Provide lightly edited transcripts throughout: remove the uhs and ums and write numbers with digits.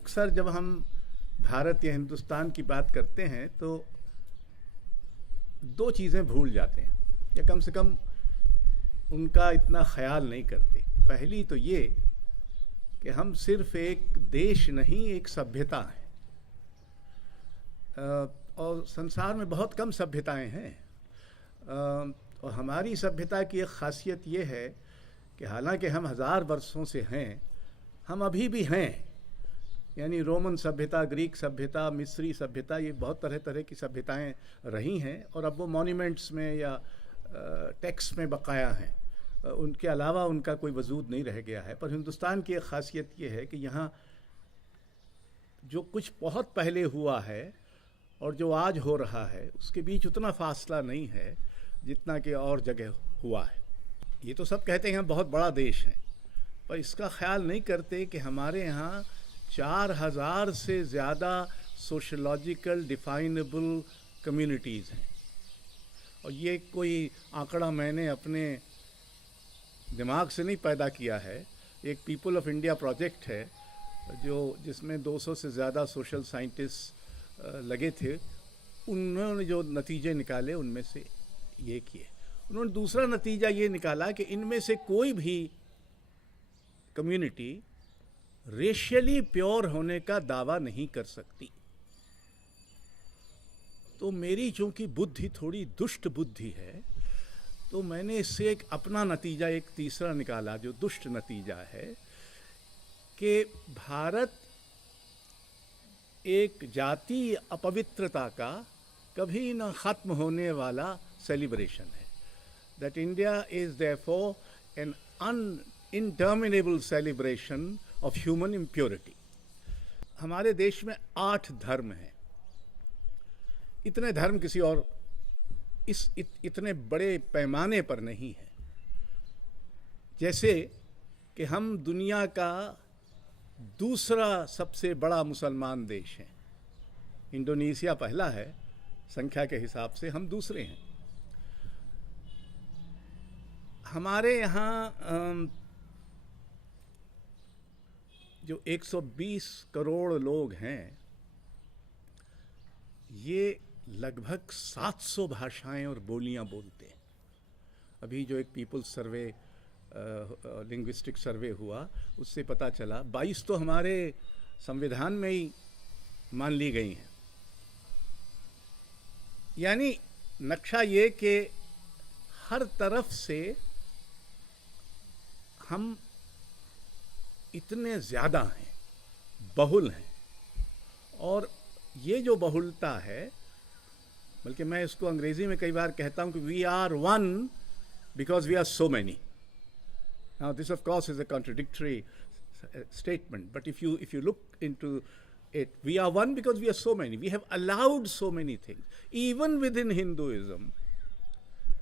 अक्सर जब हम भारत या हिंदुस्तान की बात करते हैं तो दो चीज़ें भूल जाते हैं, या कम से कम उनका इतना ख्याल नहीं करते। पहली तो ये कि हम सिर्फ एक देश नहीं, एक सभ्यता है। और संसार में बहुत कम सभ्यताएं हैं। और हमारी सभ्यता की एक ख़ासियत ये है कि हालांकि हम 1000 वर्षों से हैं, हम अभी भी हैं। यानी रोमन सभ्यता, ग्रीक सभ्यता, मिस्री सभ्यता, ये बहुत तरह तरह की सभ्यताएं रही हैं और अब वो मॉन्यूमेंट्स में या टेक्स्ट में बकाया हैं। उनके अलावा उनका कोई वजूद नहीं रह गया है। पर हिंदुस्तान की एक ख़ासियत ये है कि यहाँ जो कुछ बहुत पहले हुआ है और जो आज हो रहा है, उसके बीच उतना फासला नहीं है जितना कि और जगह हुआ है। ये तो सब कहते हैं हम बहुत बड़ा देश है, पर इसका ख्याल नहीं करते कि हमारे यहाँ 4000 से ज़्यादा सोशलॉजिकल डिफाइनेबल कम्युनिटीज़ हैं। और ये कोई आंकड़ा मैंने अपने दिमाग से नहीं पैदा किया है। एक पीपल ऑफ इंडिया प्रोजेक्ट है जिसमें 200 से ज़्यादा सोशल साइंटिस्ट लगे थे। उन्होंने जो नतीजे निकाले उनमें से ये किए। उन्होंने दूसरा नतीजा ये निकाला कि इनमें से कोई भी कम्युनिटी रेशियली प्योर होने का दावा नहीं कर सकती। तो मेरी चूंकि बुद्धि थोड़ी दुष्ट बुद्धि है, तो मैंने इससे एक अपना नतीजा, एक तीसरा निकाला जो दुष्ट नतीजा है कि भारत एक जातीय अपवित्रता का कभी न ख़त्म होने वाला सेलिब्रेशन है। That India is therefore an uninterminable celebration of human impurity. हमारे देश में 8 धर्म हैं। इतने धर्म किसी और इतने बड़े पैमाने पर नहीं है। जैसे कि हम दुनिया का दूसरा सबसे बड़ा मुसलमान देश हैं। इंडोनेशिया पहला है, संख्या के हिसाब से हम दूसरे हैं। हमारे यहाँ जो 120 करोड़ लोग हैं, ये लगभग 700 भाषाएं और बोलियां बोलते हैं। अभी जो एक पीपल्स सर्वे, लिंग्विस्टिक सर्वे हुआ, उससे पता चला 22 तो हमारे संविधान में ही मान ली गई हैं। यानी नक्शा ये कि हर तरफ से हम इतने ज़्यादा हैं, बहुल हैं। और ये जो बहुलता है, बल्कि मैं इसको अंग्रेजी में कई बार कहता हूँ कि we are one because we are so many. Now this of course is a contradictory statement, but if you look into it, we are one because we are so many. We have allowed so many things. Even within Hinduism,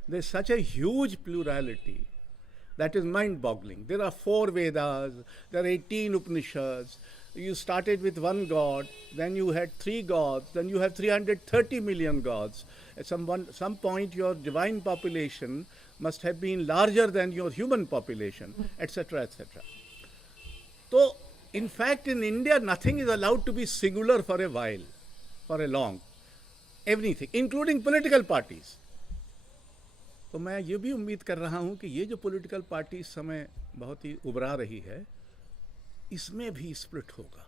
there's such a huge plurality that is mind-boggling. There are 4 Vedas, there are 18 Upanishads. You started with one god, then you had 3 gods, then you have 330 million gods. At some point your divine population must have been larger than your human population, etc., etc. So, in fact, in India, nothing is allowed to be singular for a while, for a long. Everything, including political parties. तो मैं ये भी उम्मीद कर रहा हूँ कि ये जो पॉलिटिकल पार्टी इस समय बहुत ही उभरा रही है, इसमें भी स्प्लिट होगा।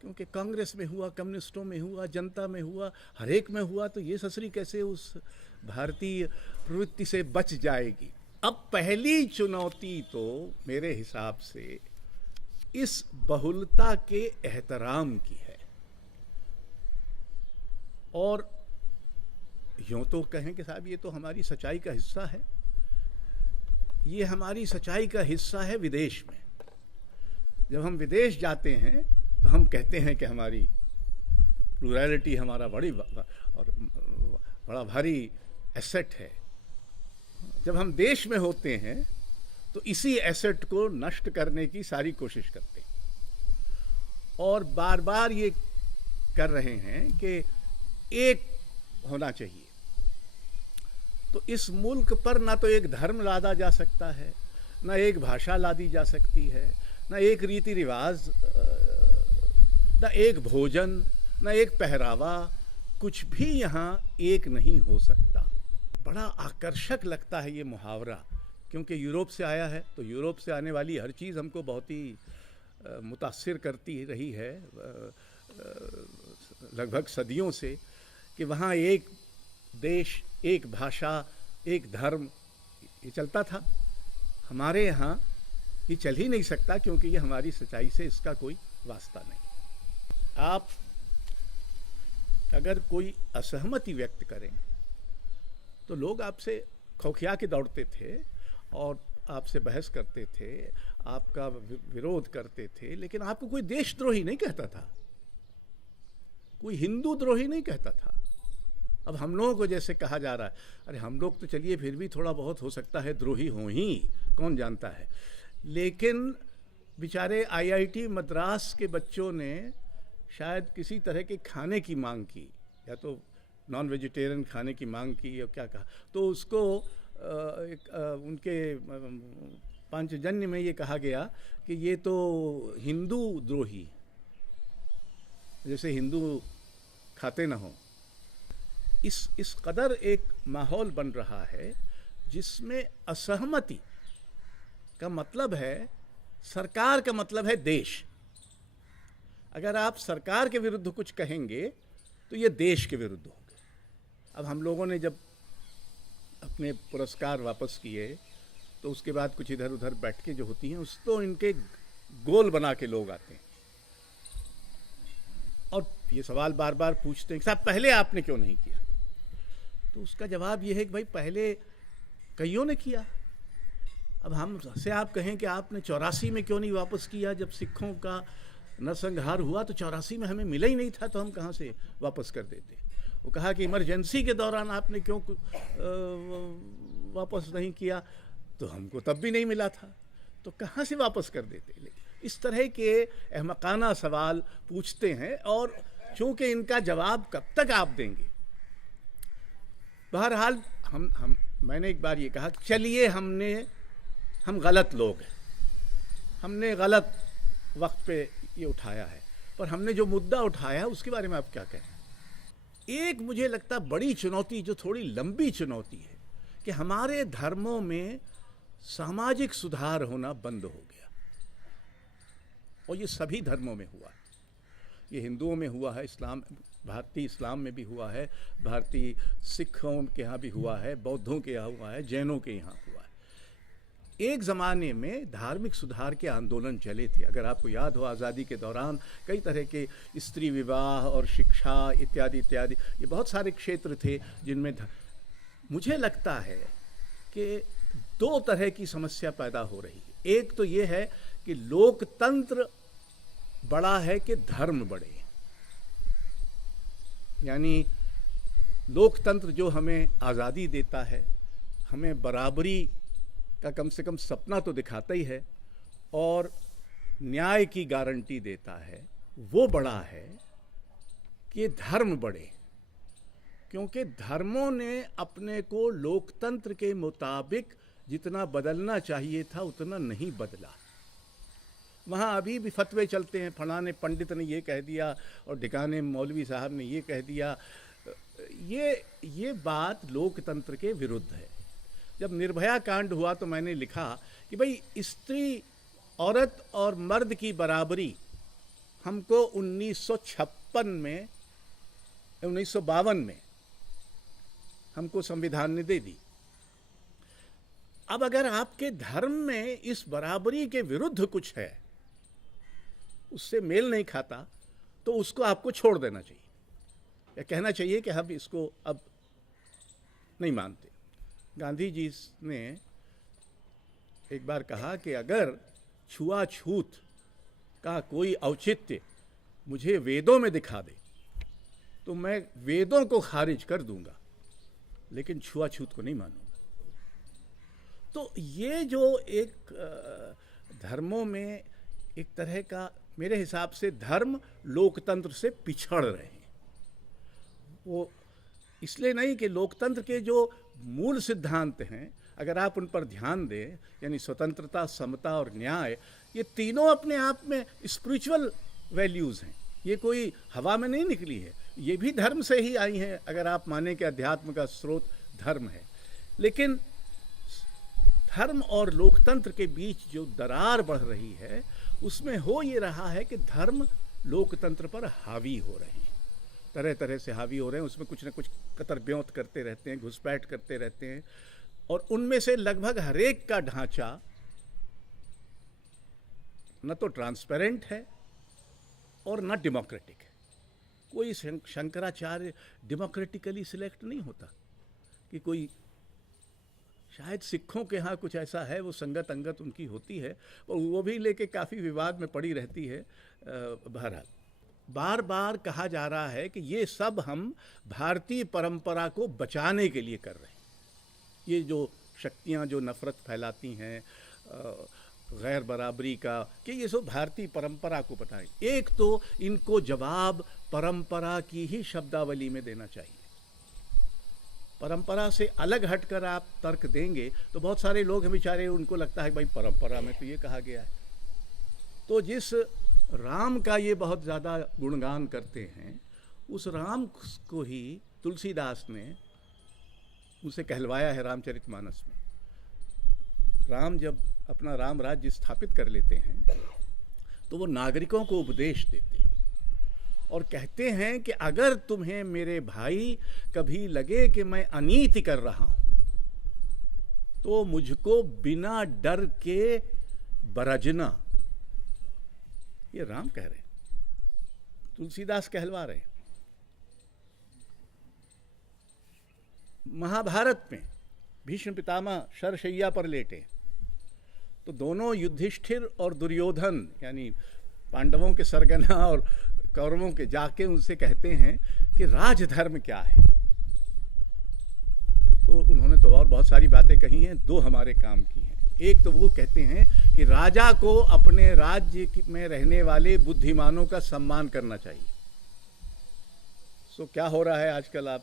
क्योंकि कांग्रेस में हुआ, कम्युनिस्टों में हुआ, जनता में हुआ, हर एक में हुआ, तो ये ससुरी कैसे उस भारतीय प्रवृत्ति से बच जाएगी। अब पहली चुनौती तो मेरे हिसाब से इस बहुलता के एहतराम की है। और यूँ तो कहें कि साहब ये तो हमारी सच्चाई का हिस्सा है। ये हमारी सच्चाई का हिस्सा है विदेश में। जब हम विदेश जाते हैं तो हम कहते हैं कि हमारी प्लुरैलिटी हमारा बड़ा भारी एसेट है। जब हम देश में होते हैं तो इसी एसेट को नष्ट करने की सारी कोशिश करते हैं और बार बार ये कर रहे हैं कि एक होना चाहिए। तो इस मुल्क पर ना तो एक धर्म लादा जा सकता है, ना एक भाषा लादी जा सकती है, ना एक रीति रिवाज न एक भोजन, न एक पहरावा, कुछ भी यहाँ एक नहीं हो सकता। बड़ा आकर्षक लगता है ये मुहावरा, क्योंकि यूरोप से आया है, तो यूरोप से आने वाली हर चीज़ हमको बहुत ही मुतासिर करती रही है लगभग सदियों से, कि वहाँ एक देश, एक भाषा, एक धर्म, ये चलता था। हमारे यहाँ ये चल ही नहीं सकता, क्योंकि ये हमारी सच्चाई से इसका कोई वास्ता नहीं। आप अगर कोई असहमति व्यक्त करें तो लोग आपसे खौखिया के दौड़ते थे और आपसे बहस करते थे, आपका विरोध करते थे, लेकिन आपको कोई देशद्रोही नहीं कहता था, कोई हिंदू द्रोही नहीं कहता था। अब हम लोगों को जैसे कहा जा रहा है, अरे हम लोग तो चलिए फिर भी थोड़ा बहुत हो सकता है द्रोही हों ही, कौन जानता है, लेकिन बेचारे आईआईटी मद्रास के बच्चों ने शायद किसी तरह के खाने की मांग की, या तो नॉन वेजिटेरियन खाने की मांग की, या क्या कहा, तो उसको उनके पांचजन्य में ये कहा गया कि ये तो हिंदू द्रोही, जैसे हिंदू खाते ना हो। इस कदर एक माहौल बन रहा है जिसमें असहमति का मतलब है, सरकार का मतलब है देश। अगर आप सरकार के विरुद्ध कुछ कहेंगे तो ये देश के विरुद्ध होंगे। अब हम लोगों ने जब अपने पुरस्कार वापस किए तो उसके बाद कुछ इधर उधर बैठकें जो होती हैं, उस तो इनके गोल बना के लोग आते हैं और ये सवाल बार बार पूछते हैं, साहब पहले आपने क्यों नहीं किया? तो उसका जवाब ये है कि भाई पहले कईयों ने किया। अब हम से आप कहें कि आपने 84 में क्यों नहीं वापस किया, जब सिखों का नरसंहार हुआ तो 84 में हमें मिला ही नहीं था, तो हम कहाँ से वापस कर देते। वो कहा कि इमरजेंसी के दौरान आपने क्यों वापस नहीं किया, तो हमको तब भी नहीं मिला था, तो कहाँ से वापस कर देते। इस तरह के अहमकाना सवाल पूछते हैं और चूँकि इनका जवाब कब तक आप देंगे। बहरहाल मैंने एक बार ये कहा कि चलिए हम गलत लोग हैं, हमने गलत वक्त पे ये उठाया है, पर हमने जो मुद्दा उठाया उसके बारे में आप क्या कहें। एक मुझे लगता बड़ी चुनौती, जो थोड़ी लंबी चुनौती है, कि हमारे धर्मों में सामाजिक सुधार होना बंद हो गया, और ये सभी धर्मों में हुआ है। ये हिंदुओं में हुआ है, भारतीय इस्लाम में भी हुआ है, भारतीय सिखों के यहाँ भी हुआ है, बौद्धों के यहाँ हुआ है, जैनों के यहाँ हुआ है। एक ज़माने में धार्मिक सुधार के आंदोलन चले थे। अगर आपको याद हो, आज़ादी के दौरान कई तरह के स्त्री विवाह और शिक्षा इत्यादि इत्यादि, ये बहुत सारे क्षेत्र थे जिनमें मुझे लगता है कि दो तरह की समस्या पैदा हो रही है। एक तो ये है कि लोकतंत्र बड़ा है कि धर्म बड़े, यानी लोकतंत्र जो हमें आज़ादी देता है, हमें बराबरी का कम से कम सपना तो दिखाता ही है, और न्याय की गारंटी देता है, वो बड़ा है कि धर्म बड़े। क्योंकि धर्मों ने अपने को लोकतंत्र के मुताबिक जितना बदलना चाहिए था उतना नहीं बदला। वहाँ अभी भी फतवे चलते हैं, फलाने पंडित ने ये कह दिया और ढिकाने मौलवी साहब ने ये कह दिया। ये बात लोकतंत्र के विरुद्ध है। जब निर्भया कांड हुआ तो मैंने लिखा कि भाई स्त्री, औरत और मर्द की बराबरी हमको 1952 में हमको संविधान ने दे दी। अब अगर आपके धर्म में इस बराबरी के विरुद्ध कुछ है, उससे मेल नहीं खाता, तो उसको आपको छोड़ देना चाहिए, या कहना चाहिए कि हम इसको अब नहीं मानते। गांधी जी ने एक बार कहा कि अगर छुआछूत का कोई औचित्य मुझे वेदों में दिखा दे तो मैं वेदों को खारिज कर दूंगा, लेकिन छुआछूत को नहीं मानूंगा। तो ये जो एक धर्मों में एक तरह का, मेरे हिसाब से धर्म लोकतंत्र से पिछड़ रहे हैं। वो इसलिए नहीं कि लोकतंत्र के जो मूल सिद्धांत हैं, अगर आप उन पर ध्यान दें, यानी स्वतंत्रता, समता और न्याय, ये तीनों अपने आप में स्पिरिचुअल वैल्यूज़ हैं। ये कोई हवा में नहीं निकली है, ये भी धर्म से ही आई हैं, अगर आप माने कि अध्यात्म का स्रोत धर्म है। लेकिन धर्म और लोकतंत्र के बीच जो दरार बढ़ रही है, उसमें हो ये रहा है कि धर्म लोकतंत्र पर हावी हो रहे हैं, तरह तरह से हावी हो रहे हैं, उसमें कुछ न कुछ कतर ब्योंत करते रहते हैं, घुसपैठ करते रहते हैं, और उनमें से लगभग हर एक का ढांचा न तो ट्रांसपेरेंट है और न डेमोक्रेटिक है। कोई शंकराचार्य डेमोक्रेटिकली सिलेक्ट नहीं होता, कि कोई, शायद सिखों के यहाँ कुछ ऐसा है, वो संगत अंगत उनकी होती है, और वो भी लेके काफ़ी विवाद में पड़ी रहती है। बहरहाल बार बार कहा जा रहा है कि ये सब हम भारतीय परंपरा को बचाने के लिए कर रहे हैं। ये जो शक्तियाँ जो नफ़रत फैलाती हैं, गैर बराबरी का, कि ये सब भारतीय परंपरा को बताएं। एक तो इनको जवाब परंपरा की ही शब्दावली में देना चाहिए। परंपरा से अलग हटकर आप तर्क देंगे तो बहुत सारे लोग हैं बेचारे, उनको लगता है भाई परंपरा में तो ये कहा गया है। तो जिस राम का ये बहुत ज़्यादा गुणगान करते हैं, उस राम को ही तुलसीदास ने उनसे कहलवाया है रामचरितमानस में। राम जब अपना राम राज्य स्थापित कर लेते हैं तो वो नागरिकों को उपदेश देते हैं और कहते हैं कि अगर तुम्हें मेरे भाई कभी लगे कि मैं अनीति कर रहा हूं तो मुझको बिना डर के बरजना। ये राम कह रहे हैं, तुलसीदास कहलवा रहे हैं। महाभारत में भीष्म पितामह शरशैया पर लेटे तो दोनों युधिष्ठिर और दुर्योधन, यानी पांडवों के सरगना और कौरवों के, जाके उनसे कहते हैं कि राजधर्म क्या है। तो उन्होंने तो और बहुत सारी बातें कही हैं, दो हमारे काम की हैं। एक तो वो कहते हैं कि राजा को अपने राज्य में रहने वाले बुद्धिमानों का सम्मान करना चाहिए। सो क्या हो रहा है आजकल आप।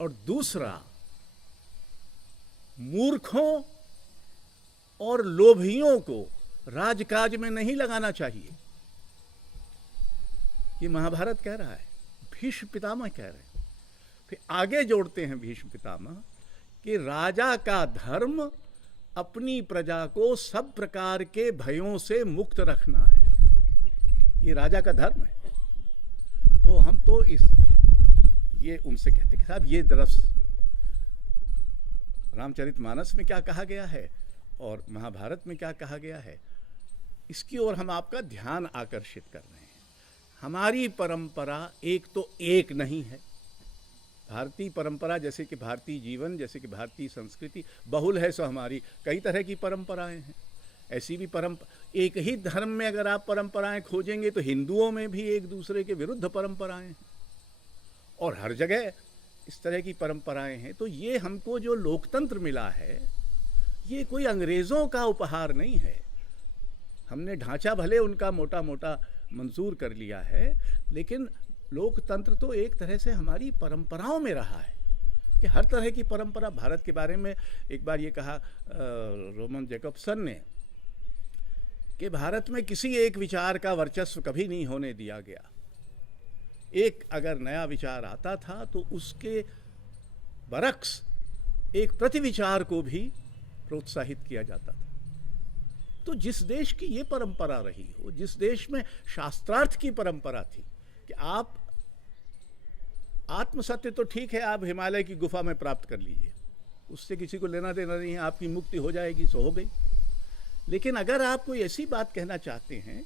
और दूसरा, मूर्खों और लोभियों को राजकाज में नहीं लगाना चाहिए। ये महाभारत कह रहा है, भीष्म पितामह कह रहे हैं। फिर आगे जोड़ते हैं भीष्म पितामह कि राजा का धर्म अपनी प्रजा को सब प्रकार के भयों से मुक्त रखना है। ये राजा का धर्म है। तो हम तो ये उनसे कहते कि साहब ये दरअसल रामचरितमानस में क्या कहा गया है और महाभारत में क्या कहा गया है, इसकी ओर हम आपका ध्यान आकर्षित कर रहे हैं। हमारी परंपरा एक तो एक नहीं है। भारतीय परंपरा, जैसे कि भारतीय जीवन, जैसे कि भारतीय संस्कृति बहुल है, सो हमारी कई तरह की परंपराएं हैं। ऐसी भी एक ही धर्म में अगर आप परंपराएं खोजेंगे तो हिंदुओं में भी एक दूसरे के विरुद्ध परंपराएं हैं और हर जगह इस तरह की परंपराएं हैं। तो ये हमको जो लोकतंत्र मिला है, ये कोई अंग्रेज़ों का उपहार नहीं है। हमने ढांचा भले उनका मोटा मोटा मंजूर कर लिया है, लेकिन लोकतंत्र तो एक तरह से हमारी परंपराओं में रहा है कि हर तरह की परंपरा। भारत के बारे में एक बार ये कहा रोमन जैकबसन ने कि भारत में किसी एक विचार का वर्चस्व कभी नहीं होने दिया गया। एक अगर नया विचार आता था तो उसके बरक्स एक प्रतिविचार को भी प्रोत्साहित किया जाता था। तो जिस देश की ये परंपरा रही हो, जिस देश में शास्त्रार्थ की परंपरा थी कि आप आत्मसत्य तो ठीक है, आप हिमालय की गुफा में प्राप्त कर लीजिए, उससे किसी को लेना देना नहीं है, आपकी मुक्ति हो जाएगी, सो हो गई। लेकिन अगर आप कोई ऐसी बात कहना चाहते हैं,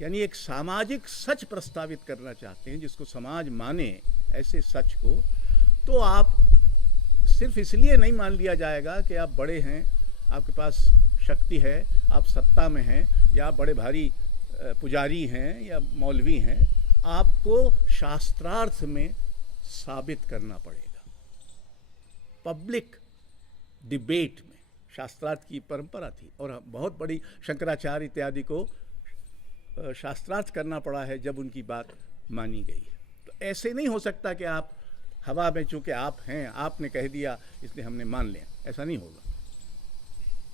यानी एक सामाजिक सच प्रस्तावित करना चाहते हैं जिसको समाज माने, ऐसे सच को, तो आप सिर्फ इसलिए नहीं मान लिया जाएगा कि आप बड़े हैं, आपके पास शक्ति है, आप सत्ता में हैं, या आप बड़े भारी पुजारी हैं या मौलवी हैं। आपको शास्त्रार्थ में साबित करना पड़ेगा। पब्लिक डिबेट में शास्त्रार्थ की परंपरा थी और बहुत बड़ी शंकराचार्य इत्यादि को शास्त्रार्थ करना पड़ा है जब उनकी बात मानी गई है। तो ऐसे नहीं हो सकता कि आप हवा में, चूंकि आप हैं, आपने कह दिया इसलिए हमने मान लिया, ऐसा नहीं होगा।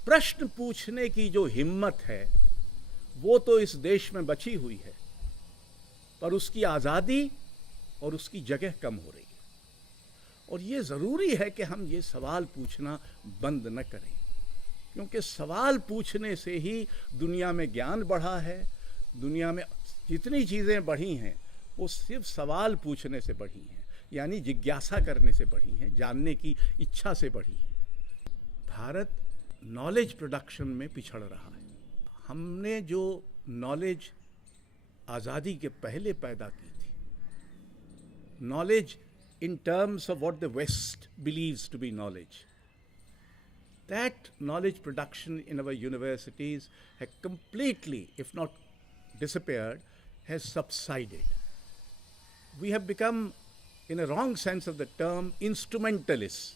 प्रश्न पूछने की जो हिम्मत है वो तो इस देश में बची हुई है। पर उसकी आज़ादी और उसकी जगह कम हो रही है। और ये ज़रूरी है कि हम ये सवाल पूछना बंद न करें, क्योंकि सवाल पूछने से ही दुनिया में ज्ञान बढ़ा है। दुनिया में जितनी चीज़ें बढ़ी हैं वो सिर्फ सवाल पूछने से बढ़ी हैं, यानी जिज्ञासा करने से बढ़ी हैं, जानने की इच्छा से बढ़ी हैं। भारत नॉलेज प्रोडक्शन में पिछड़ रहा है। हमने जो नॉलेज आज़ादी के पहले पैदा की थी, knowledge in terms of what the West believes to be knowledge, that knowledge production in our universities had completely, if not disappeared, has subsided. We have become, in a wrong sense of the term, instrumentalists.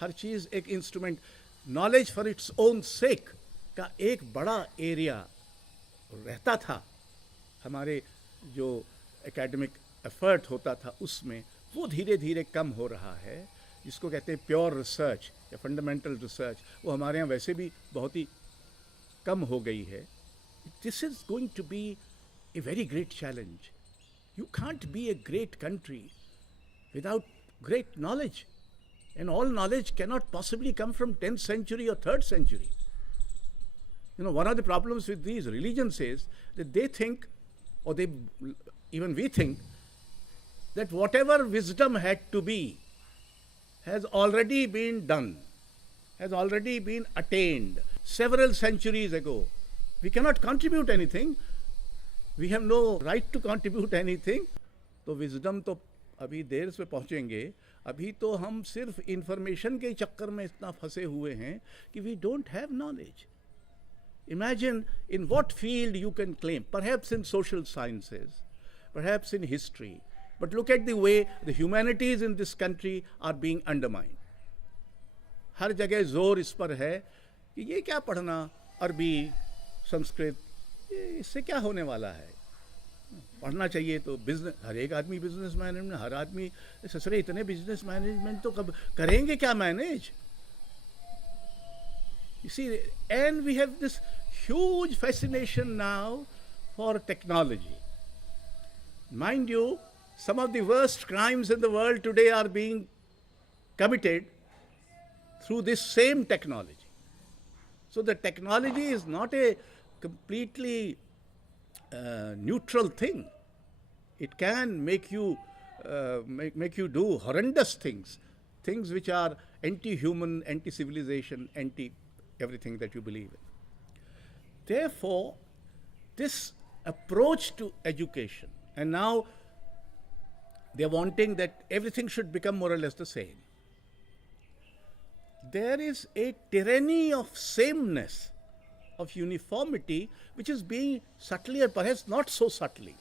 हर चीज़ एक instrument, knowledge for its own सेक का एक बड़ा area रहता था हमारे जो academic effort होता था उसमें, वो धीरे धीरे कम हो रहा है। जिसको कहते हैं प्योर रिसर्च या फंडामेंटल रिसर्च, वो हमारे यहाँ वैसे भी बहुत ही कम हो गई है। This is going to be a very great challenge. You can't be a great country without great knowledge, and all knowledge cannot possibly come from 10th century or 3rd century. You know, one of the problems with these religions is that they think, or they, even we think, that whatever wisdom had to be has already been done, has already been attained several centuries ago. We cannot contribute anything. We have no right to contribute anything. तो wisdom तो अभी देर से पहुंचेंगे। अभी तो हम सिर्फ information के चक्कर में इतना फंसे हुए हैं कि we don't have knowledge. Imagine in what field you can claim, perhaps in social sciences, perhaps in history, but look at the way the humanities in this country are being undermined. हर जगह जोर इस पर है कि ये क्या पढ़ना, अरबी, संस्कृत, इससे क्या होने वाला है। पढ़ना चाहिए तो बिजनेस, हर एक आदमी बिजनेस मैनेजमेंट, हर आदमी ससुरे इतने बिजनेस मैनेजमेंट तो कब करेंगे क्या manage. You see, and we have this huge fascination now for technology. Mind you, some of the worst crimes in the world today are being committed through this same technology. So the technology is not a completely neutral thing. It can make you make you do horrendous things, things which are anti-human, anti-civilization, anti-everything that you believe in. Therefore, this approach to education, and now they're wanting that everything should become more or less the same. There is a tyranny of sameness, of uniformity, which is being subtly or perhaps not so subtly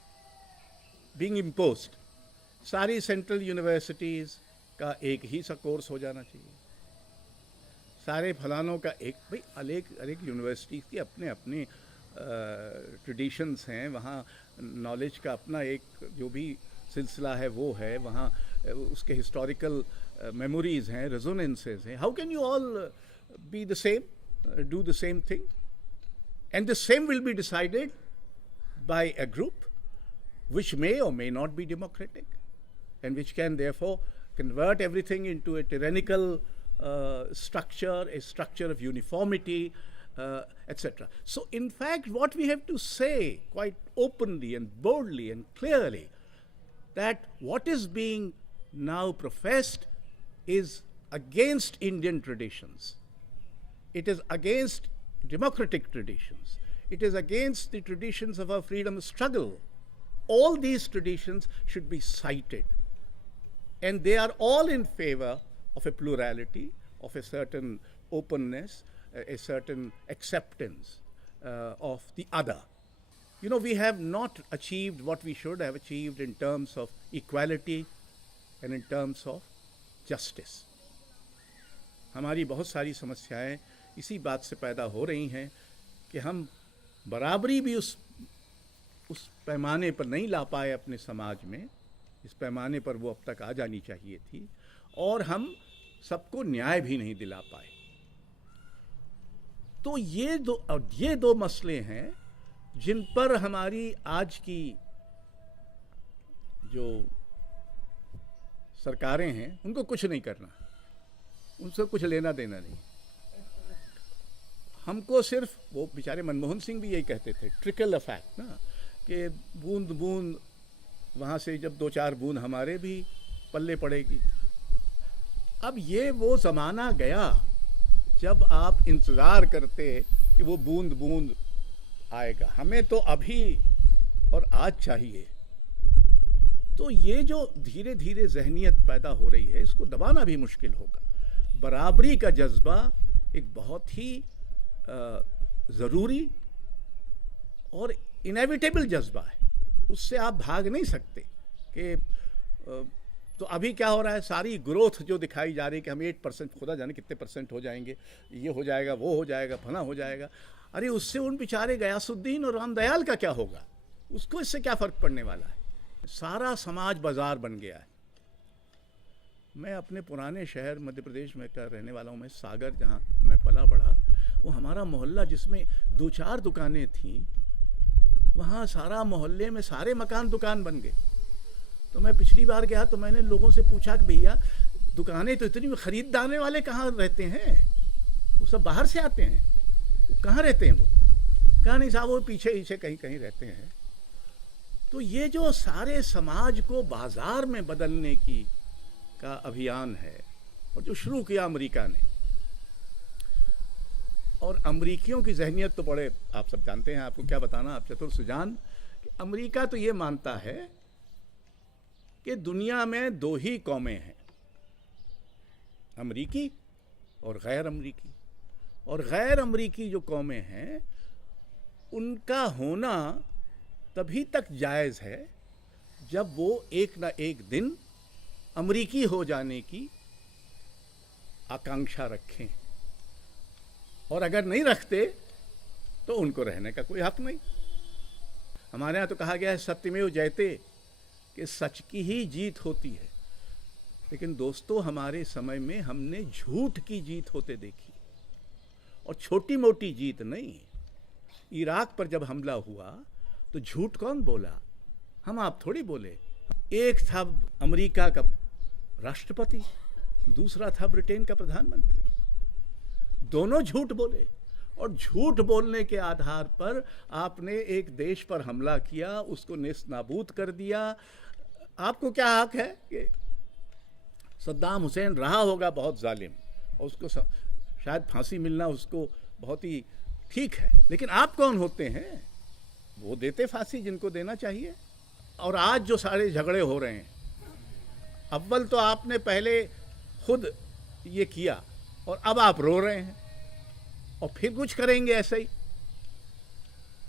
being imposed. सारी central universities का एक ही सा course हो जाना चाहिए, सारे फलानों का एक, भाई अनेक यूनिवर्सिटीज़ की अपने अपने ट्रेडिशंस हैं, वहाँ नॉलेज का अपना एक जो भी सिलसिला है वो है, वहाँ उसके हिस्टोरिकल मेमोरीज़ हैं, रेजोनेंसेस हैं. How can you all be the same, do the same thing, and the same will be decided by a group which may or may not be democratic, and which can therefore convert everything into a tyrannical structure, a structure of uniformity, etc. So in fact, what we have to say quite openly and boldly and clearly, that what is being now professed is against Indian traditions. It is against democratic traditions. It is against the traditions of our freedom struggle. All these traditions should be cited, and they are all in favor of a plurality, of a certain openness, a certain acceptance of the other. You know, we have not achieved what we should have achieved in terms of equality and in terms of justice. हमारी बहुत सारी समस्याएं इसी बात से पैदा हो रही हैं कि हम बराबरी भी उस पैमाने पर नहीं ला पाए अपने समाज में, इस पैमाने पर वो अब तक आ जानी चाहिए थी, और हम सबको न्याय भी नहीं दिला पाए. तो ये दो मसले हैं जिन पर हमारी आज की जो सरकारें हैं उनको कुछ नहीं करना, उनसे कुछ लेना देना नहीं। हमको सिर्फ, वो बेचारे मनमोहन सिंह भी यही कहते थे, ट्रिकल इफेक्ट ना, कि बूंद बूंद वहाँ से जब 2-4 बूंद हमारे भी पल्ले पड़ेगी। अब ये वो ज़माना गया जब आप इंतज़ार करते कि वो बूंद बूंद आएगा, हमें तो अभी और आज चाहिए। तो ये जो धीरे धीरे जहनियत पैदा हो रही है, इसको दबाना भी मुश्किल होगा। बराबरी का जज्बा एक बहुत ही ज़रूरी और इनेविटेबल जज्बा है, उससे आप भाग नहीं सकते। कि तो अभी क्या हो रहा है, सारी ग्रोथ जो दिखाई जा रही है कि हम 8%, खुदा जाने कितने परसेंट हो जाएंगे, ये हो जाएगा, वो हो जाएगा, फना हो जाएगा। अरे उससे उन बेचारे गयासुद्दीन और रामदयाल का क्या होगा, उसको इससे क्या फ़र्क पड़ने वाला है। सारा समाज बाजार बन गया है। मैं अपने पुराने शहर मध्य प्रदेश में का रहने वाला हूँ। मैं सागर, जहाँ मैं पला बढ़ा, वो हमारा मोहल्ला जिसमें 2-4 दुकानें थीं, वहाँ सारा मोहल्ले में सारे मकान दुकान बन गए। तो मैं पिछली बार गया तो मैंने लोगों से पूछा कि भैया दुकानें तो इतनी, खरीदने वाले कहाँ रहते हैं, वो सब बाहर से आते हैं, वो कहाँ रहते हैं? वो कहा नहीं साहब, वो पीछे पीछे कहीं कहीं रहते हैं। तो ये जो सारे समाज को बाजार में बदलने की का अभियान है, और जो शुरू किया अमेरिका ने, और अमरीकियों की जहनियत तो बड़े, आप सब जानते हैं, आपको क्या बताना, आप चतुर सुजान, कि अमेरिका तो ये मानता है कि दुनिया में 2 ही कौमें हैं, अमरीकी और गैर अमरीकी। और गैर अमरीकी जो कौमें हैं उनका होना तभी तक जायज़ है जब वो एक ना एक दिन अमरीकी हो जाने की आकांक्षा रखें, और अगर नहीं रखते तो उनको रहने का कोई हक नहीं। हमारे यहाँ तो कहा गया है सत्यमेव जयते, कि सच की ही जीत होती है। लेकिन दोस्तों, हमारे समय में हमने झूठ की जीत होते देखी, और छोटी मोटी जीत नहीं। इराक पर जब हमला हुआ तो झूठ कौन बोला? हम आप थोड़ी बोले। एक था अमेरिका का राष्ट्रपति, दूसरा था ब्रिटेन का प्रधानमंत्री, दोनों झूठ बोले, और झूठ बोलने के आधार पर आपने एक देश पर हमला किया, उसको नेस्त नाबूद कर दिया। आपको क्या हक है कि सद्दाम हुसैन रहा होगा बहुत जालिम, और उसको शायद फांसी मिलना उसको बहुत ही ठीक है, लेकिन आप कौन होते हैं? वो देते फांसी जिनको देना चाहिए। और आज जो सारे झगड़े हो रहे हैं, अव्वल तो आपने पहले खुद ये किया और अब आप रो रहे हैं, और फिर कुछ करेंगे ऐसा ही।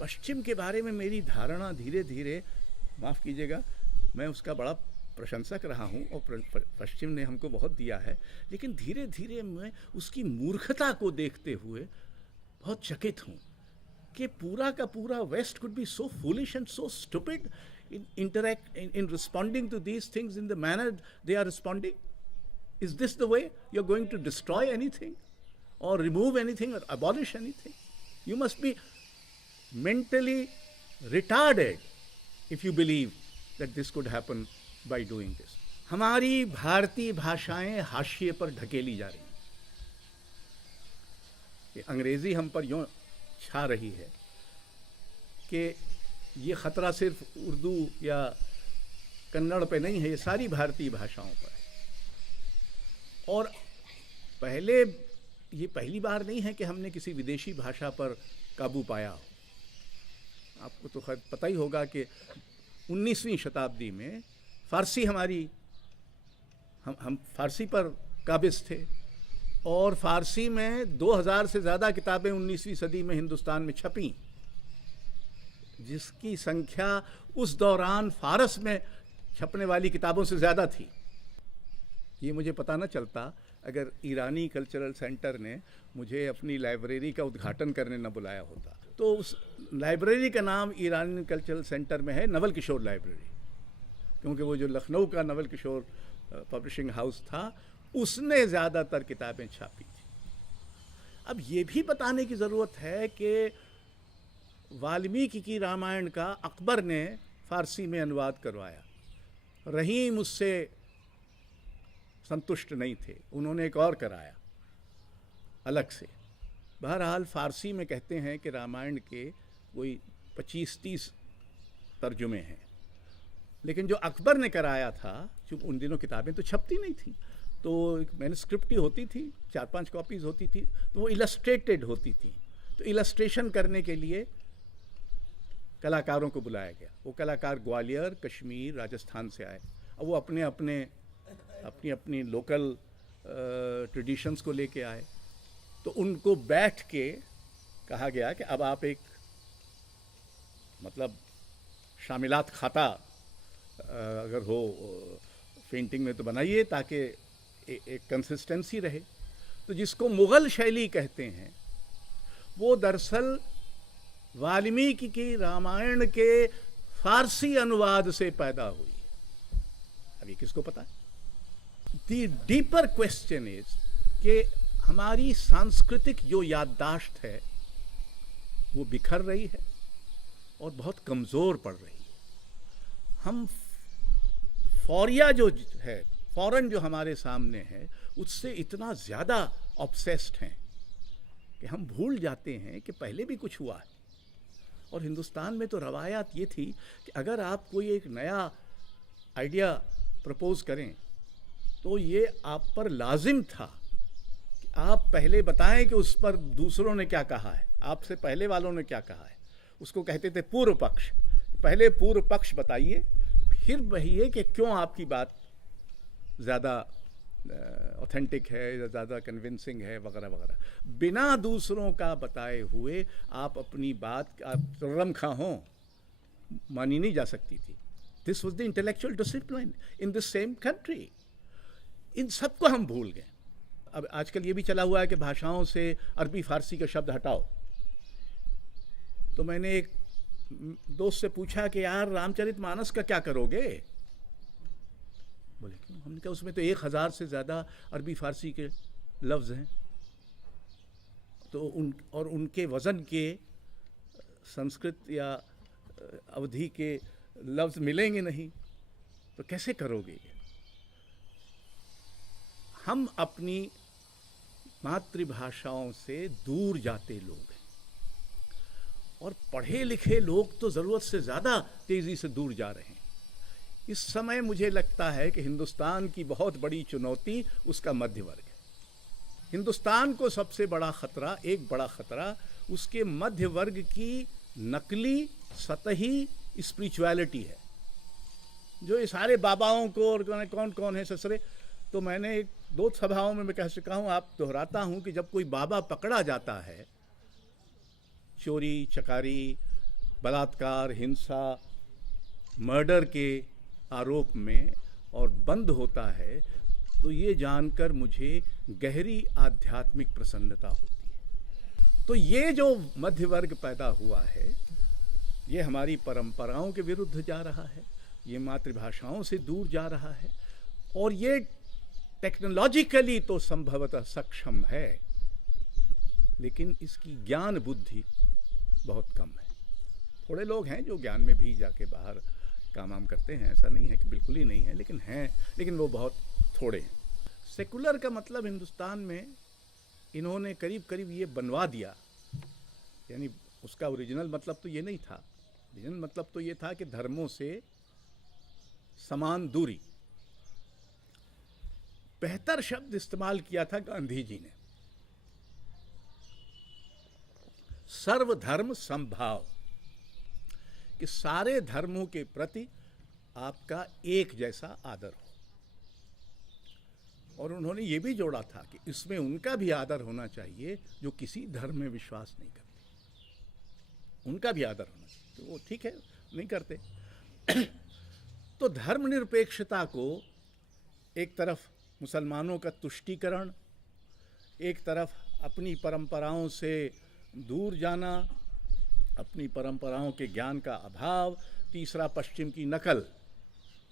पश्चिम के बारे में मेरी धारणा धीरे धीरे, माफ़ कीजिएगा, मैं उसका बड़ा प्रशंसक रहा हूँ और पश्चिम ने हमको बहुत दिया है, लेकिन धीरे धीरे मैं उसकी मूर्खता को देखते हुए बहुत चकित हूँ कि पूरा का पूरा west could be so foolish and so stupid in responding to these things in the manner they are responding. Is this the way you're going to destroy anything or remove anything or abolish anything? You must be mentally retarded if you believe that this could happen by doing this. हमारी भारतीय भाषाएं हाशिए पर ढकेली जा रही हैं। ये अंग्रेजी हम पर यूँ छा रही है कि ये ख़तरा सिर्फ उर्दू या कन्नड़ पे नहीं है, ये सारी भारतीय भाषाओं पर है। और पहले, ये पहली बार नहीं है कि हमने किसी विदेशी भाषा पर काबू पाया हो। आपको तो खैर पता ही होगा कि 19वीं शताब्दी में फ़ारसी हमारी, हम फ़ारसी पर काबिज़ थे, और फ़ारसी में 2000 से ज़्यादा किताबें 19वीं सदी में हिंदुस्तान में छपीं, जिसकी संख्या उस दौरान फ़ारस में छपने वाली किताबों से ज़्यादा थी। ये मुझे पता न चलता अगर ईरानी कल्चरल सेंटर ने मुझे अपनी लाइब्रेरी का उद्घाटन करने न बुलाया होता। तो उस लाइब्रेरी का नाम ईरानी कल्चरल सेंटर में है नवल किशोर लाइब्रेरी, क्योंकि वो जो लखनऊ का नवल किशोर पब्लिशिंग हाउस था, उसने ज़्यादातर किताबें छापी थी। अब ये भी बताने की ज़रूरत है कि वाल्मीकि की रामायण का अकबर ने फ़ारसी में अनुवाद करवाया, रहीम उससे संतुष्ट नहीं थे, उन्होंने एक और कराया अलग से। बहरहाल फ़ारसी में कहते हैं कि रामायण के कोई 25-30 तर्जुमे हैं, लेकिन जो अकबर ने कराया था, चूँकि उन दिनों किताबें तो छपती नहीं थी, तो एक मैन्युस्क्रिप्ट ही होती थी, 4-5 कॉपीज़ होती थी, तो वो इलस्ट्रेटेड होती थी। तो इलस्ट्रेशन करने के लिए कलाकारों को बुलाया गया। वो कलाकार ग्वालियर, कश्मीर, राजस्थान से आए। अब वो अपनी अपनी लोकल ट्रेडिशंस को लेके आए। तो उनको बैठ के कहा गया कि अब आप एक मतलब शामिलात खाता अगर हो पेंटिंग में तो बनाइए, ताकि एक कंसिस्टेंसी रहे। तो जिसको मुग़ल शैली कहते हैं, वो दरअसल वाल्मीकि की रामायण के फ़ारसी अनुवाद से पैदा हुई। अभी किसको पता है? द डीपर क्वेश्चन इज कि हमारी सांस्कृतिक जो याददाश्त है वो बिखर रही है और बहुत कमज़ोर पड़ रही है। हम फौरिया जो है, फ़ौरन जो हमारे सामने है, उससे इतना ज़्यादा ऑब्सेस्ड हैं कि हम भूल जाते हैं कि पहले भी कुछ हुआ है। और हिंदुस्तान में तो रवायात ये थी कि अगर आप कोई एक नया आइडिया प्रपोज़ करें तो ये आप पर लाजिम था कि आप पहले बताएं कि उस पर दूसरों ने क्या कहा है, आपसे पहले वालों ने क्या कहा है। उसको कहते थे पूर्व पक्ष। पहले पूर्व पक्ष बताइए, फिर वही कि क्यों आपकी बात ज़्यादा ऑथेंटिक है या ज़्यादा कन्विंसिंग है वगैरह वगैरह। बिना दूसरों का बताए हुए आप अपनी बात आप रमखा हों मानी नहीं जा सकती थी। This was the intellectual discipline in this same country. इन सबको हम भूल गए। अब आजकल ये भी चला हुआ है कि भाषाओं से अरबी फ़ारसी का शब्द हटाओ। तो मैंने एक दोस्त से पूछा कि यार रामचरितमानस का क्या करोगे? बोले क्यों? हमने कहा उसमें तो 1000 से ज़्यादा अरबी फ़ारसी के लफ्ज़ हैं, तो उनके वज़न के संस्कृत या अवधि के लफ्ज़ मिलेंगे नहीं, तो कैसे करोगे ये? हम अपनी मातृभाषाओं से दूर जाते लोग हैं, और पढ़े लिखे लोग तो ज़रूरत से ज़्यादा तेज़ी से दूर जा रहे हैं। इस समय मुझे लगता है कि हिंदुस्तान की बहुत बड़ी चुनौती उसका मध्य वर्ग है। हिंदुस्तान को सबसे बड़ा ख़तरा, एक बड़ा ख़तरा उसके मध्य वर्ग की नकली सतही स्पिरिचुअलिटी है, जो ये सारे बाबाओं को और कौन कौन है ससुरे। तो मैंने 2 सभाओं में मैं कह चुका हूँ, आप दोहराता हूँ कि जब कोई बाबा पकड़ा जाता है चोरी चकारी, बलात्कार, हिंसा, मर्डर के आरोप में और बंद होता है, तो ये जानकर मुझे गहरी आध्यात्मिक प्रसन्नता होती है। तो ये जो मध्य वर्ग पैदा हुआ है, ये हमारी परंपराओं के विरुद्ध जा रहा है, ये मातृभाषाओं से दूर जा रहा है, और ये टेक्नोलॉजिकली तो संभवतः सक्षम है, लेकिन इसकी ज्ञान बुद्धि बहुत कम है। थोड़े लोग हैं जो ज्ञान में भी जाके बाहर काम करते हैं, ऐसा नहीं है कि बिल्कुल ही नहीं है, लेकिन हैं, लेकिन वो बहुत थोड़े हैं। सेकुलर का मतलब हिंदुस्तान में इन्होंने करीब करीब ये बनवा दिया, यानी उसका ओरिजिनल मतलब तो ये नहीं था। ओरिजिनल मतलब तो ये था कि धर्मों से समान दूरी। बेहतर शब्द इस्तेमाल किया था गांधी जी ने, सर्वधर्म समभाव, कि सारे धर्मों के प्रति आपका एक जैसा आदर हो। और उन्होंने ये भी जोड़ा था कि इसमें उनका भी आदर होना चाहिए जो किसी धर्म में विश्वास नहीं करते, उनका भी आदर होना चाहिए। तो वो ठीक है, नहीं करते। तो धर्मनिरपेक्षता को एक तरफ मुसलमानों का तुष्टीकरण, एक तरफ अपनी परंपराओं से दूर जाना, अपनी परंपराओं के ज्ञान का अभाव, तीसरा पश्चिम की नकल।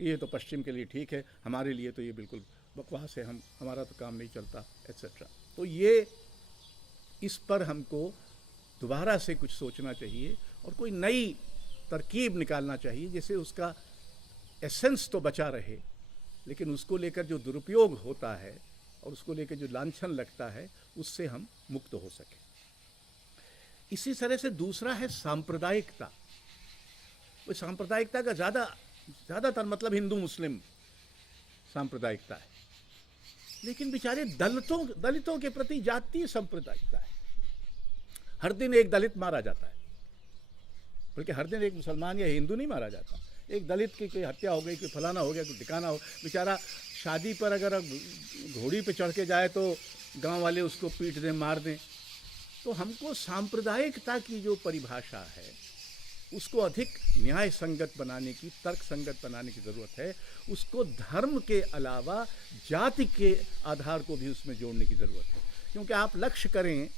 ये तो पश्चिम के लिए ठीक है, हमारे लिए तो ये बिल्कुल बकवास है, हमारा तो काम नहीं चलता, एट्सेट्रा। तो ये इस पर हमको दोबारा से कुछ सोचना चाहिए और कोई नई तरकीब निकालना चाहिए जिससे उसका एसेंस तो बचा रहे, लेकिन उसको लेकर जो दुरुपयोग होता है और उसको लेकर जो लांछन लगता है, उससे हम मुक्त हो सकें। इसी तरह से दूसरा है सांप्रदायिकता। वो सांप्रदायिकता का ज़्यादातर मतलब हिंदू मुस्लिम सांप्रदायिकता है, लेकिन बेचारे दलितों के प्रति जातीय सांप्रदायिकता है। हर दिन एक दलित मारा जाता है, बल्कि हर दिन एक मुसलमान या हिंदू नहीं मारा जाता। एक दलित की कोई हत्या हो गई, कोई फलाना हो गया, कोई ठिकाना हो, बेचारा शादी पर अगर घोड़ी पे चढ़ के जाए तो गांव वाले उसको पीट दें, मार दें। तो हमको सांप्रदायिकता की जो परिभाषा है उसको अधिक न्याय संगत बनाने की, तर्क संगत बनाने की ज़रूरत है। उसको धर्म के अलावा जाति के आधार को भी उसमें जोड़ने की ज़रूरत है। क्योंकि आप लक्ष्य करें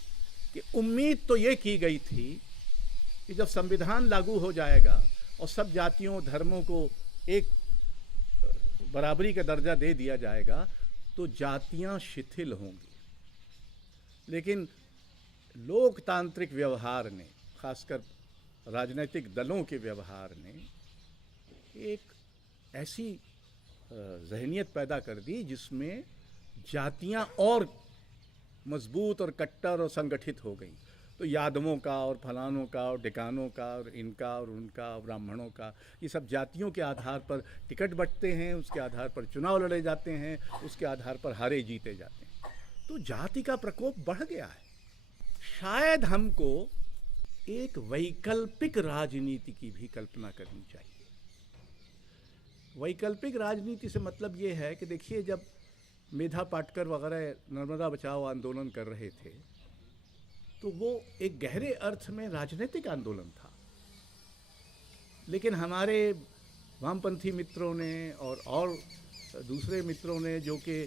कि उम्मीद तो ये की गई थी कि जब संविधान लागू हो जाएगा और सब जातियों धर्मों को एक बराबरी का दर्जा दे दिया जाएगा तो जातियां शिथिल होंगी। लेकिन लोकतांत्रिक व्यवहार ने, खासकर राजनीतिक दलों के व्यवहार ने, एक ऐसी ज़हनियत पैदा कर दी जिसमें जातियां और मजबूत और कट्टर और संगठित हो गई। तो यादवों का और फलानों का और ढिकानों का और इनका और उनका और ब्राह्मणों का, ये सब जातियों के आधार पर टिकट बंटते हैं, उसके आधार पर चुनाव लड़े जाते हैं, उसके आधार पर हारे जीते जाते हैं। तो जाति का प्रकोप बढ़ गया है। शायद हमको एक वैकल्पिक राजनीति की भी कल्पना करनी चाहिए। वैकल्पिक राजनीति से मतलब ये है कि देखिए, जब मेधा पाटकर वगैरह नर्मदा बचाओ आंदोलन कर रहे थे तो वो एक गहरे अर्थ में राजनीतिक आंदोलन था। लेकिन हमारे वामपंथी मित्रों ने और दूसरे मित्रों ने जो कि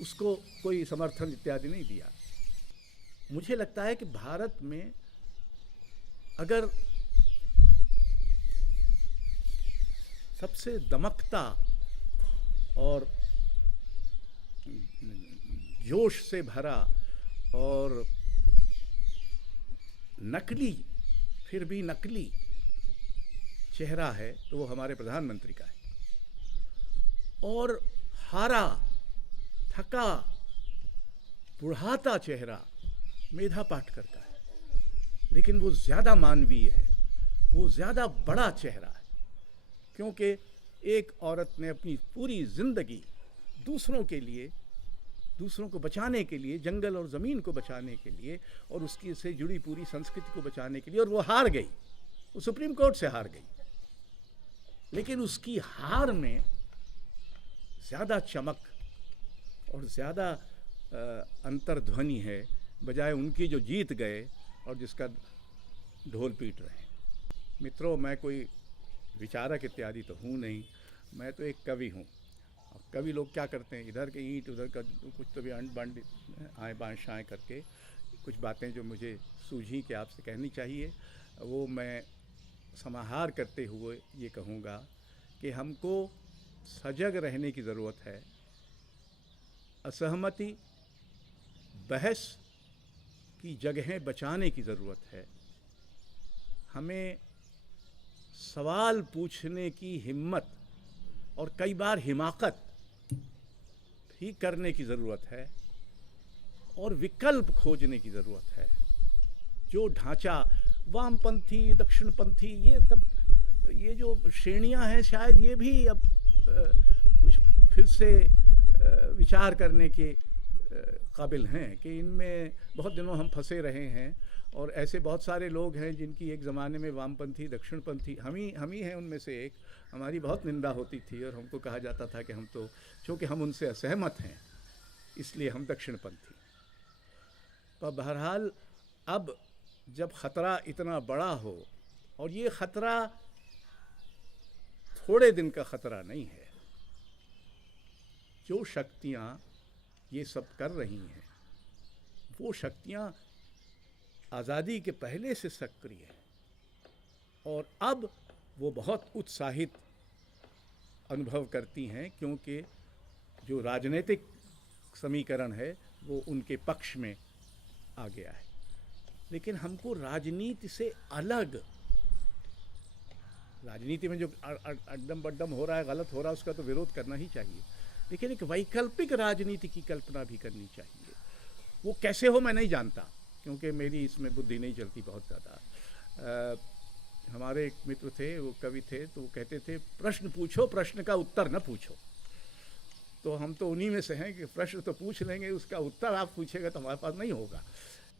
उसको कोई समर्थन इत्यादि नहीं दिया। मुझे लगता है कि भारत में अगर सबसे दमकता और जोश से भरा और नकली, फिर भी नकली चेहरा है तो वो हमारे प्रधानमंत्री का है। और हारा, थका, बुढ़ाता चेहरा मेधा पाटकर का है। लेकिन वो ज़्यादा मानवीय है, वो ज़्यादा बड़ा चेहरा है, क्योंकि एक औरत ने अपनी पूरी ज़िंदगी दूसरों के लिए, दूसरों को बचाने के लिए, जंगल और ज़मीन को बचाने के लिए और उसकी से जुड़ी पूरी संस्कृति को बचाने के लिए, और वो हार गई, वो सुप्रीम कोर्ट से हार गई। लेकिन उसकी हार में ज़्यादा चमक और ज़्यादा अंतर्ध्वनि है, बजाय उनकी जो जीत गए और जिसका ढोल पीट रहे हैं। मित्रों, मैं कोई विचारक इत्यादि तो हूँ नहीं, मैं तो एक कवि हूँ। कवि लोग क्या करते हैं, इधर के ईंट उधर का कुछ तो भी अंड बंड आए बाएँ शाएँ करके कुछ बातें जो मुझे सूझी कि आपसे कहनी चाहिए, वो मैं समाहार करते हुए ये कहूँगा कि हमको सजग रहने की ज़रूरत है। असहमति, बहस की जगहें बचाने की ज़रूरत है। हमें सवाल पूछने की हिम्मत और कई बार हिमाकत भी करने की ज़रूरत है और विकल्प खोजने की ज़रूरत है। जो ढांचा वामपंथी, दक्षिणपंथी, ये जो श्रेणियां हैं, शायद ये भी अब कुछ फिर से विचार करने के काबिल हैं कि इनमें बहुत दिनों हम फंसे रहे हैं। और ऐसे बहुत सारे लोग हैं जिनकी एक ज़माने में वामपंथी, दक्षिणपंथी, हम ही हैं उनमें से एक, हमारी बहुत निंदा होती थी और हमको कहा जाता था कि हम तो, चूँकि हम उनसे असहमत हैं इसलिए हम दक्षिणपंथी। पर बहरहाल अब जब ख़तरा इतना बड़ा हो, और ये ख़तरा थोड़े दिन का ख़तरा नहीं है, जो शक्तियाँ ये सब कर रही हैं वो शक्तियाँ आज़ादी के पहले से सक्रिय हैं और अब वो बहुत उत्साहित अनुभव करती हैं, क्योंकि जो राजनीतिक समीकरण है वो उनके पक्ष में आ गया है। लेकिन हमको राजनीति से अलग राजनीति में जो अड्डम बड्डम हो रहा है, गलत हो रहा है, उसका तो विरोध करना ही चाहिए, लेकिन एक वैकल्पिक राजनीति की कल्पना भी करनी चाहिए। वो कैसे हो मैं नहीं जानता, क्योंकि मेरी इसमें बुद्धि नहीं चलती बहुत ज़्यादा। हमारे एक मित्र थे, वो कवि थे, तो वो कहते थे प्रश्न पूछो, प्रश्न का उत्तर न पूछो। तो हम तो उन्हीं में से हैं कि प्रश्न तो पूछ लेंगे, उसका उत्तर आप पूछेगा तो हमारे पास नहीं होगा।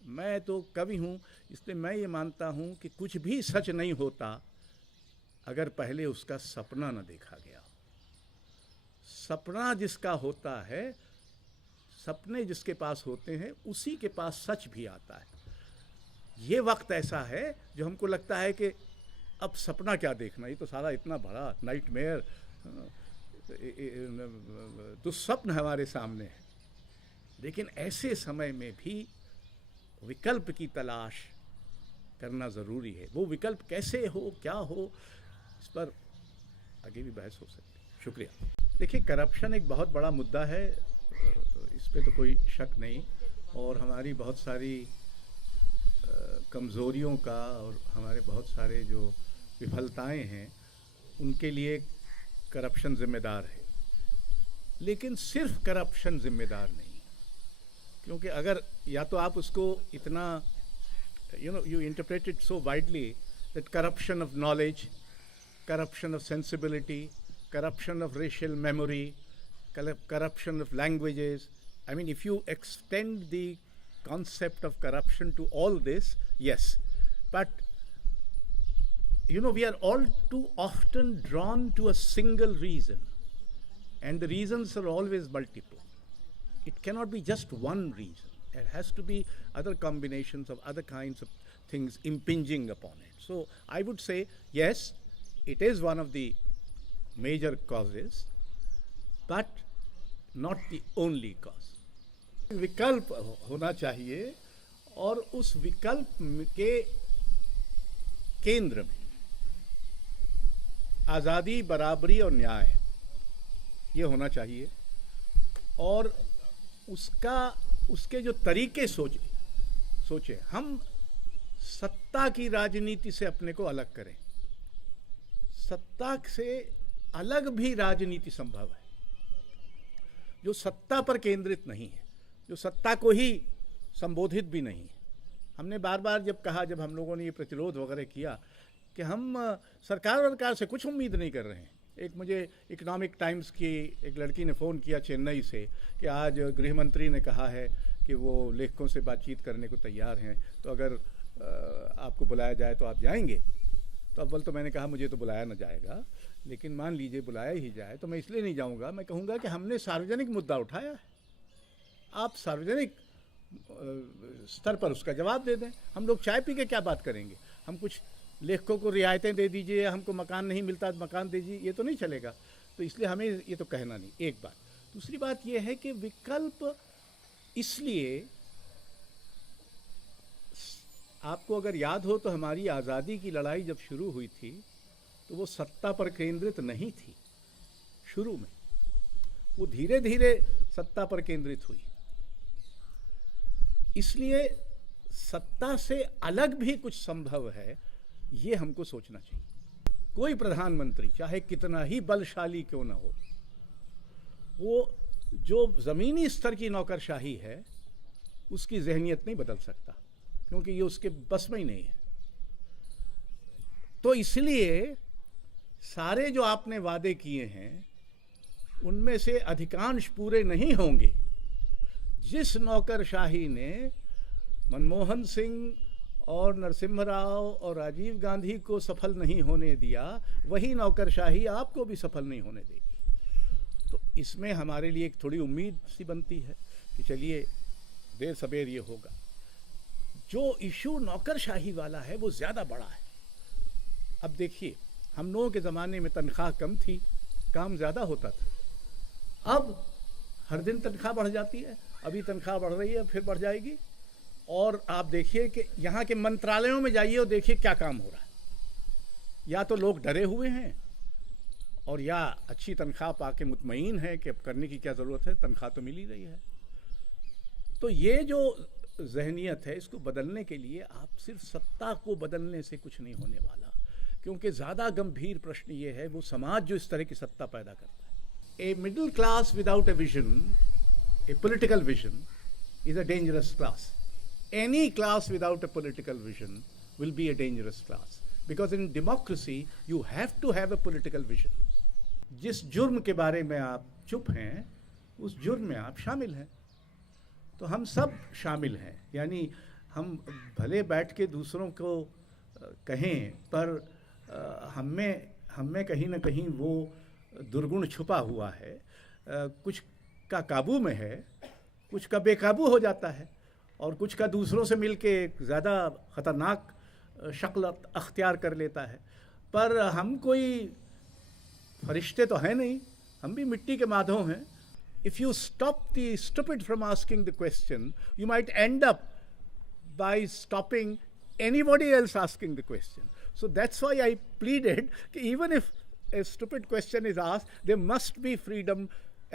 मैं तो कवि हूँ, इसलिए मैं ये मानता हूँ कि कुछ भी सच नहीं होता अगर पहले उसका सपना न देखा गया। सपना जिसका होता है, सपने जिसके पास होते हैं, उसी के पास सच भी आता है। ये वक्त ऐसा है जो हमको लगता है कि अब सपना क्या देखना, ये तो सारा इतना बड़ा नाइटमेयर, दुस्वप्न हमारे सामने है। लेकिन ऐसे समय में भी विकल्प की तलाश करना ज़रूरी है। वो विकल्प कैसे हो, क्या हो, इस पर आगे भी बहस हो सकती है। शुक्रिया। देखिए, करप्शन एक बहुत बड़ा मुद्दा है, इस पे तो कोई शक नहीं, और हमारी बहुत सारी कमज़ोरियों का और हमारे बहुत सारे जो विफलताएं हैं उनके लिए करप्शन ज़िम्मेदार है। लेकिन सिर्फ करप्शन ज़िम्मेदार नहीं, क्योंकि अगर या तो आप उसको इतना you interpret it so widely that corruption of knowledge, corruption of sensibility, corruption of racial memory, corruption of languages. I mean, if you extend the concept of corruption to all this, yes. But, we are all too often drawn to a single reason. And the reasons are always multiple. It cannot be just one reason. There has to be other combinations of other kinds of things impinging upon it. So I would say, yes, it is one of the major causes, but not the only cause. विकल्प होना चाहिए, और उस विकल्प के केंद्र में आज़ादी, बराबरी और न्याय ये होना चाहिए। और उसके जो तरीके सोचे हम सत्ता की राजनीति से अपने को अलग करें। सत्ता से अलग भी राजनीति संभव है, जो सत्ता पर केंद्रित नहीं है, जो सत्ता को ही संबोधित भी नहीं है। हमने बार बार जब हम लोगों ने ये प्रतिरोध वगैरह किया कि हम सरकार से कुछ उम्मीद नहीं कर रहे हैं। एक मुझे इकोनॉमिक टाइम्स की एक लड़की ने फ़ोन किया चेन्नई से कि आज गृह मंत्री ने कहा है कि वो लेखकों से बातचीत करने को तैयार हैं, तो अगर आपको बुलाया जाए तो आप जाएंगे। तो अव्वल तो मैंने कहा मुझे तो बुलाया ना जाएगा, लेकिन मान लीजिए बुलाया ही जाए तो मैं इसलिए नहीं जाऊंगा। मैं कहूँगा कि हमने सार्वजनिक मुद्दा उठाया है, आप सार्वजनिक स्तर पर उसका जवाब दे दें। हम लोग चाय पी के क्या बात करेंगे? हम कुछ लेखकों को रियायतें दे दीजिए, हमको मकान नहीं मिलता तो मकान दीजिए, ये तो नहीं चलेगा। तो इसलिए हमें ये तो कहना नहीं, एक बात। दूसरी बात ये है कि विकल्प, इसलिए आपको अगर याद हो तो हमारी आज़ादी की लड़ाई जब शुरू हुई थी तो वो सत्ता पर केंद्रित नहीं थी। शुरू में वो धीरे धीरे सत्ता पर केंद्रित हुई। इसलिए सत्ता से अलग भी कुछ संभव है, ये हमको सोचना चाहिए। कोई प्रधानमंत्री चाहे कितना ही बलशाली क्यों ना हो, वो जो ज़मीनी स्तर की नौकरशाही है उसकी जहनियत नहीं बदल सकता, क्योंकि ये उसके बस में ही नहीं है। तो इसलिए सारे जो आपने वादे किए हैं उनमें से अधिकांश पूरे नहीं होंगे। जिस नौकरशाही ने मनमोहन सिंह और नरसिम्हा राव और राजीव गांधी को सफल नहीं होने दिया, वही नौकरशाही आपको भी सफल नहीं होने देगी। तो इसमें हमारे लिए एक थोड़ी उम्मीद सी बनती है कि चलिए देर सबेर ये होगा। जो इशू नौकरशाही वाला है वो ज़्यादा बड़ा है। अब देखिए, हम लोगों के ज़माने में तनख्वाह कम थी, काम ज़्यादा होता था। अब हर दिन तनख्वाह बढ़ जाती है, अभी तनख्वाह बढ़ रही है, फिर बढ़ जाएगी। और आप देखिए कि यहाँ के मंत्रालयों में जाइए और देखिए क्या काम हो रहा है। या तो लोग डरे हुए हैं और या अच्छी तनख्वाह पाके मुतमईन है कि अब करने की क्या ज़रूरत है, तनख्वाह तो मिल ही रही है। तो ये जो जहनियत है, इसको बदलने के लिए आप सिर्फ सत्ता को बदलने से कुछ नहीं होने वाला। क्योंकि ज़्यादा गंभीर प्रश्न ये है वो समाज जो इस तरह की सत्ता पैदा करता है। A middle class without a vision, A political vision, is a dangerous class. Any class without a political vision will be a dangerous class, because in democracy you have to have a political vision. जिस जुर्म के बारे में आप चुप हैं उस जुर्म में आप शामिल हैं, तो हम सब शामिल हैं. यानी हम भले बैठ के दूसरों को कहें, पर हम में कहीं ना कहीं वो दुर्गुण छुपा हुआ है. कुछ का काबू में है, कुछ का बेकाबू हो जाता है, और कुछ का दूसरों से मिलके ज़्यादा ख़तरनाक शक्ल अख्तियार कर लेता है. पर हम कोई फरिश्ते तो हैं नहीं, हम भी मिट्टी के माधव हैं. If you stop the stupid from asking the question, you might and up by stopping anybody else asking the question. So that's why I pleaded that even if a stupid question is asked, there must be freedom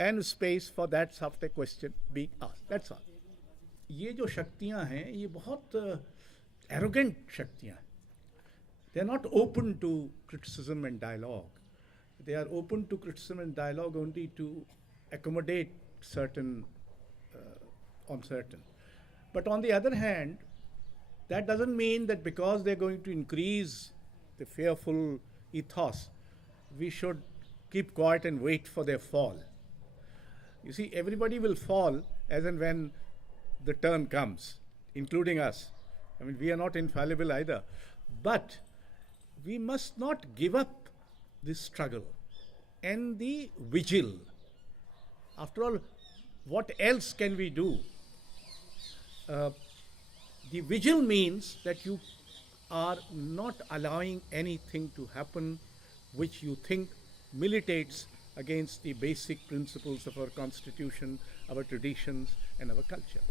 and space for that sort of question being asked. That's all. ये जो शक्तियाँ हैं ये बहुत arrogant शक्तियाँ हैं. They are not open to criticism and dialogue. They are open to criticism and dialogue only to accommodate certain on certain. But on the other hand, that doesn't mean that because they're going to increase the fearful ethos, we should keep quiet and wait for their fall. You see, everybody will fall as and when the turn comes, including us. I mean, we are not infallible either. But we must not give up this struggle and the vigil. After all, what else can we do? The vigil means that you are not allowing anything to happen which you think militates against the basic principles of our constitution, our traditions, and our culture.